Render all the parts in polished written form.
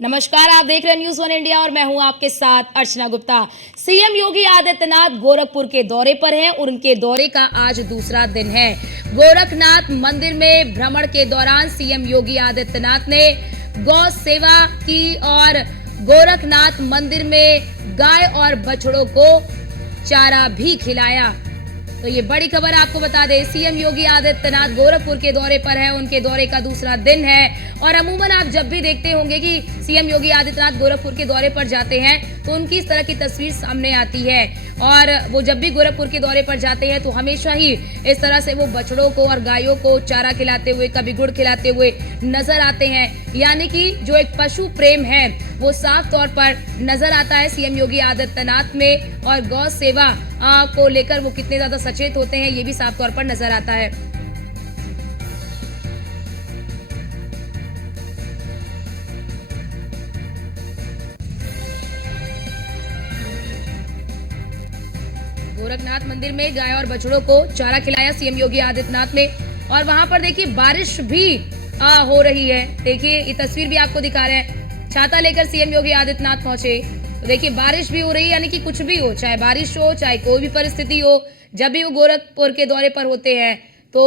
नमस्कार, आप देख रहे हैं न्यूज़ वन इंडिया और मैं हूं आपके साथ अर्चना गुप्ता। सीएम योगी आदित्यनाथ गोरखपुर के दौरे पर हैं और उनके दौरे का आज दूसरा दिन है। गोरखनाथ मंदिर में भ्रमण के दौरान सीएम योगी आदित्यनाथ ने गौ सेवा की और गोरखनाथ मंदिर में गाय और बछड़ों को चारा भी खिलाया। तो ये बड़ी खबर आपको बता दें, सीएम योगी आदित्यनाथ गोरखपुर के दौरे पर है। उनके दौरे का दूसरा दिन है और अमूमन आप जब भी देखते होंगे कि सीएम योगी आदित्यनाथ गोरखपुर के दौरे पर जाते हैं तो उनकी इस तरह की तस्वीर सामने आती है। और वो जब भी गोरखपुर के दौरे पर जाते हैं तो हमेशा ही इस तरह से वो बछड़ों को और गायों को चारा खिलाते हुए, कभी गुड़ खिलाते हुए नजर आते हैं। यानी कि जो एक पशु प्रेम है वो साफ तौर पर नजर आता है सीएम योगी आदित्यनाथ में, और गौ सेवा को लेकर वो कितने ज्यादा सचेत होते हैं ये भी साफ तौर पर नजर आता है। गोरखनाथ मंदिर में गाय और बछड़ों को चारा खिलाया सीएम योगी आदित्यनाथ ने, और वहां पर देखिए बारिश भी हो रही है। देखिए ये तस्वीर भी आपको दिखा रहे हैं, छाता लेकर सीएम योगी आदित्यनाथ पहुंचे। तो देखिए बारिश भी हो रही है, यानी कि कुछ भी हो, चाहे बारिश हो चाहे कोई भी परिस्थिति हो, जब भी वो गोरखपुर के दौरे पर होते हैं तो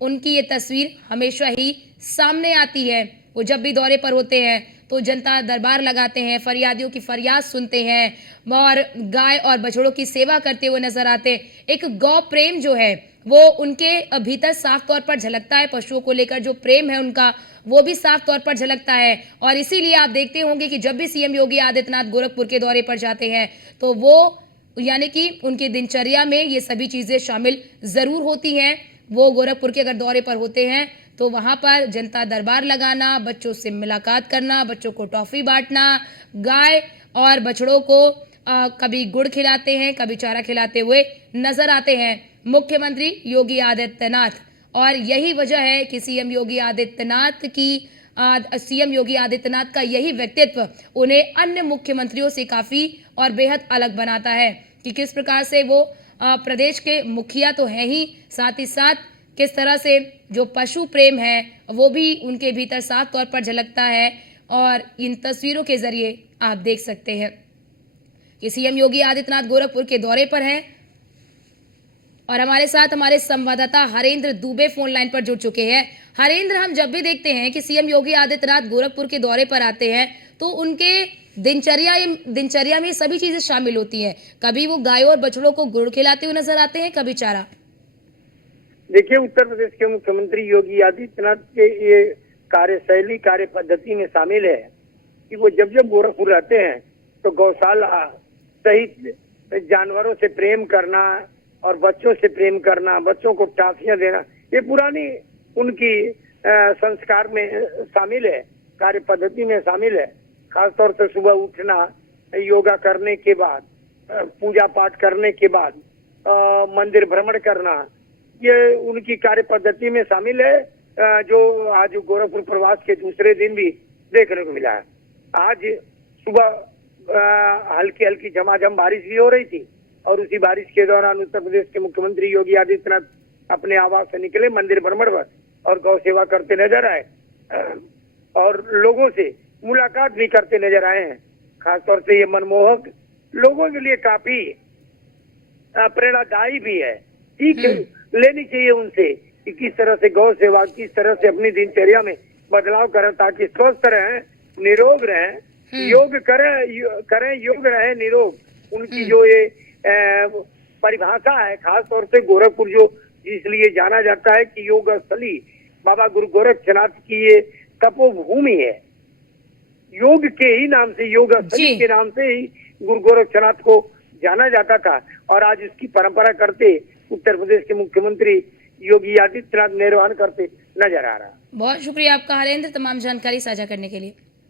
उनकी ये तस्वीर हमेशा ही सामने आती है। वो जब भी दौरे पर होते हैं तो जनता दरबार लगाते हैं, फरियादियों की फरियाद सुनते हैं और गाय और बछड़ों की सेवा करते हुए नजर आते हैं। एक गौ प्रेम जो है वो उनके भीतर साफ तौर पर झलकता है। पशुओं को लेकर जो प्रेम है उनका वो भी साफ तौर पर झलकता है। और इसीलिए आप देखते होंगे कि जब भी सीएम योगी आदित्यनाथ गोरखपुर के दौरे पर जाते हैं तो वो यानी कि उनकी दिनचर्या में ये सभी चीजें शामिल जरूर होती हैं। वो गोरखपुर के अगर दौरे पर होते हैं तो वहां पर जनता दरबार लगाना, बच्चों से मुलाकात करना, बच्चों को टॉफी बांटना, गाय और बछड़ों को कभी गुड़ खिलाते हैं, कभी चारा खिलाते हुए नजर आते हैं मुख्यमंत्री योगी आदित्यनाथ। और यही वजह है कि सीएम योगी आदित्यनाथ का यही व्यक्तित्व उन्हें अन्य मुख्यमंत्रियों से काफी और बेहद अलग बनाता है कि किस प्रकार से वो प्रदेश के मुखिया तो हैं ही, साथ ही साथ किस तरह से जो पशु प्रेम है वो भी उनके भीतर साफ तौर पर झलकता है। और इन तस्वीरों के जरिए आप देख सकते हैं कि सीएम योगी आदित्यनाथ गोरखपुर के दौरे पर हैं और हमारे साथ हमारे संवाददाता हरेंद्र दुबे फोन लाइन पर जुड़ चुके हैं। हरेंद्र, हम जब भी देखते हैं कि सीएम योगी आदित्यनाथ गोरखपुर के दौरे पर आते हैं तो उनके दिनचर्या में सभी चीजें शामिल होती हैं। कभी वो गायों और बछड़ों को गुड़ खिलाते हुए नजर आते हैं, कभी चारा। देखिए, उत्तर प्रदेश के मुख्यमंत्री योगी आदित्यनाथ के ये कार्यशैली, कार्य पद्धति में शामिल है कि वो जब जब गोरखपुर रहते हैं तो गौशाला सहित जानवरों से प्रेम करना और बच्चों से प्रेम करना, बच्चों को टॉफियां देना, ये पुरानी उनकी संस्कार में शामिल है, कार्य पद्धति में शामिल है। खासतौर से सुबह उठना, योगा करने के बाद, पूजा पाठ करने के बाद मंदिर भ्रमण करना, ये उनकी कार्य पद्धति में शामिल है, जो आज गोरखपुर प्रवास के दूसरे दिन भी देखने को मिला है। आज सुबह हल्की हल्की झमाझम बारिश भी हो रही थी और उसी बारिश के दौरान उत्तर प्रदेश के मुख्यमंत्री योगी आदित्यनाथ अपने आवास से निकले, मंदिर भ्रमण पर और गौ सेवा करते नजर आए और लोगों से मुलाकात भी करते नजर आए हैं। खासतौर से ये मनमोहक लोगों के लिए काफी प्रेरणादायी भी है। सीख लेनी चाहिए उनसे कि किस तरह से गौ सेवा, किस तरह से अपनी दिनचर्या में बदलाव करें ताकि स्वस्थ रहें, निरोग रहें, योग करें योग रहे निरोग। उनकी जो ये परिभाषा है, खास तौर से गोरखपुर जो इसलिए जाना जाता है कि योग स्थली बाबा गुरु गोरक्षनाथ की ये तपोभूमि है। योग के ही नाम से, योग स्थली के नाम से ही गुरु गोरक्षनाथ को जाना जाता था और आज इसकी परंपरा करते उत्तर प्रदेश के मुख्यमंत्री योगी आदित्यनाथ निर्वहन करते नजर आ रहा है। बहुत शुक्रिया आपका हरेंद्र, तमाम जानकारी साझा करने के लिए।